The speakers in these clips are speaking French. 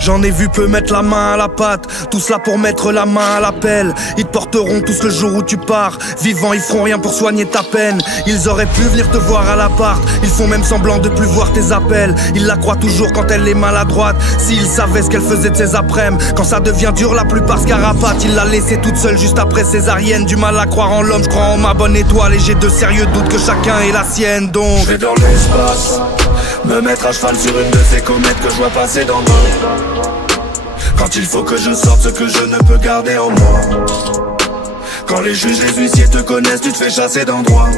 J'en ai vu peu mettre la main à la pâte, tous là pour mettre la main à la pelle. Ils te porteront tous le jour où tu pars, vivants ils feront rien pour soigner ta peine. Ils auraient pu venir te voir à l'appart, ils font même semblant de plus voir tes appels. Ils la croient toujours quand elle est maladroite, s'ils savaient ce qu'elle faisait de ses après-midi. Quand ça devient dur la plupart se carapatent, il l'a laissée toute seule juste après césarienne. Du mal à croire en l'homme, je crois en ma bonne étoile. Et j'ai de sérieux doutes que chacun ait la sienne. Donc je vais dans l'espace, me mettre à cheval sur une de ces comètes que je vois passer dans l'eau. Quand il faut que je sorte ce que je ne peux garder en moi. Quand les juges, les huissiers te connaissent, tu te fais chasser d'endroit.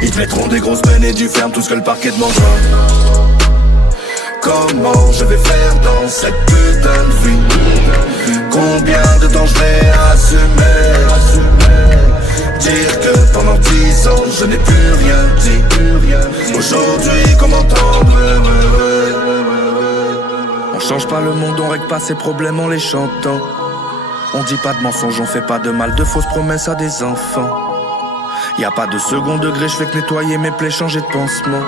Ils te mettront des grosses peines et du ferme tout ce que le parquet demandera. Comment je vais faire dans cette putain de vie? Combien de temps je vais assumer? Dire que pendant 10 ans je n'ai plus rien dit. Aujourd'hui comment t'entendre? On change pas le monde, on règle pas ses problèmes en les chantant. On dit pas de mensonges, on fait pas de mal, de fausses promesses à des enfants. Y a pas de second degré, je fais que nettoyer mes plaies, changer de pansement.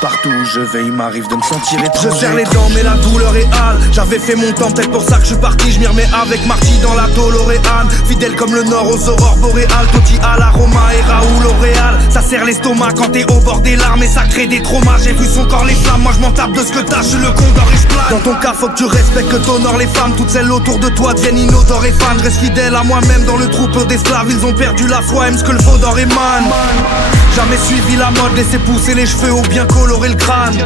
Partout où je vais, il m'arrive de me sentir étranger. Je serre les dents mais la douleur est hâle. J'avais fait mon temps, peut-être pour ça que je suis parti. Je m'y remets avec Marty dans la Doloréane. Fidèle comme le nord aux aurores boréales. Totti à la Roma et Raoul au Real. Ça serre l'estomac quand t'es au bord des larmes. Et ça crée des traumas, j'ai vu son corps les flammes. Moi je m'en tape de ce que t'as, je suis le condor et je plane. Dans ton cas faut que tu respectes, que t'honores les femmes. Toutes celles autour de toi deviennent inodores et fans. Reste fidèle à moi-même dans le troupeau d'esclaves. Ils ont perdu la foi, aiment ce que le vaudor émane. Jamais suivi la mode, laisser pousser les cheveux ou bien colorer le crâne.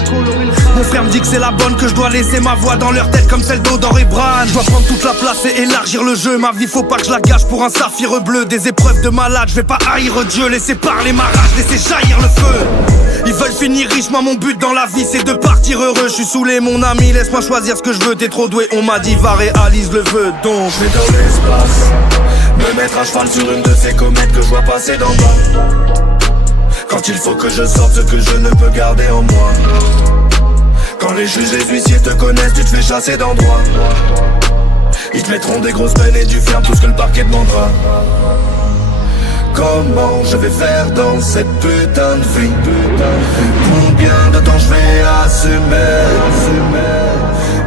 Mon frère me dit que c'est la bonne, que je dois laisser ma voix dans leur tête comme celle d'Odor et Bran. Je dois prendre toute la place et élargir le jeu. Ma vie faut pas que je la gâche pour un saphir bleu. Des épreuves de malade, je vais pas haïr Dieu. Laisser parler ma rage, laisser jaillir le feu. Ils veulent finir riche, moi mon but dans la vie c'est de partir heureux. Je suis saoulé mon ami, laisse-moi choisir ce que je veux. T'es trop doué, on m'a dit va réalise le vœu. Donc je vais dans l'espace, me mettre à cheval sur une de ces comètes que je vois passer d'en bas. Quand il faut que je sorte ce que je ne peux garder en moi. Quand les juges, les huissiers te connaissent, tu te fais chasser d'endroit. Ils te mettront des grosses peines et du ferme tout ce que le parquet demandera. Comment je vais faire dans cette putain de vie? Combien de temps je vais assumer?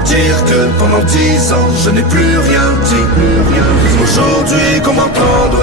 Dire que pendant 10 ans je n'ai plus rien dit. Aujourd'hui comment prendre?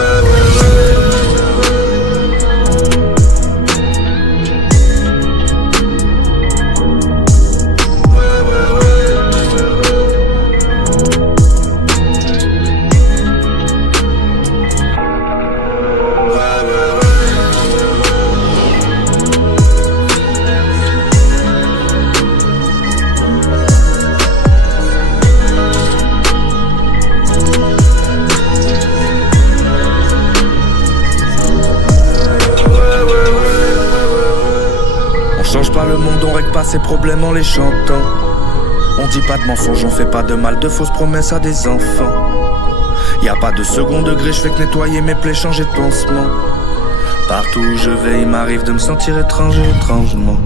change pas le monde, on règle pas ses problèmes en les chantant. On dit pas de mensonges, on fait pas de mal, de fausses promesses à des enfants. Y a pas de second degré, je fais que nettoyer mes plaies, changer de pansement. Partout où je vais, il m'arrive de me sentir étranger, étrangement.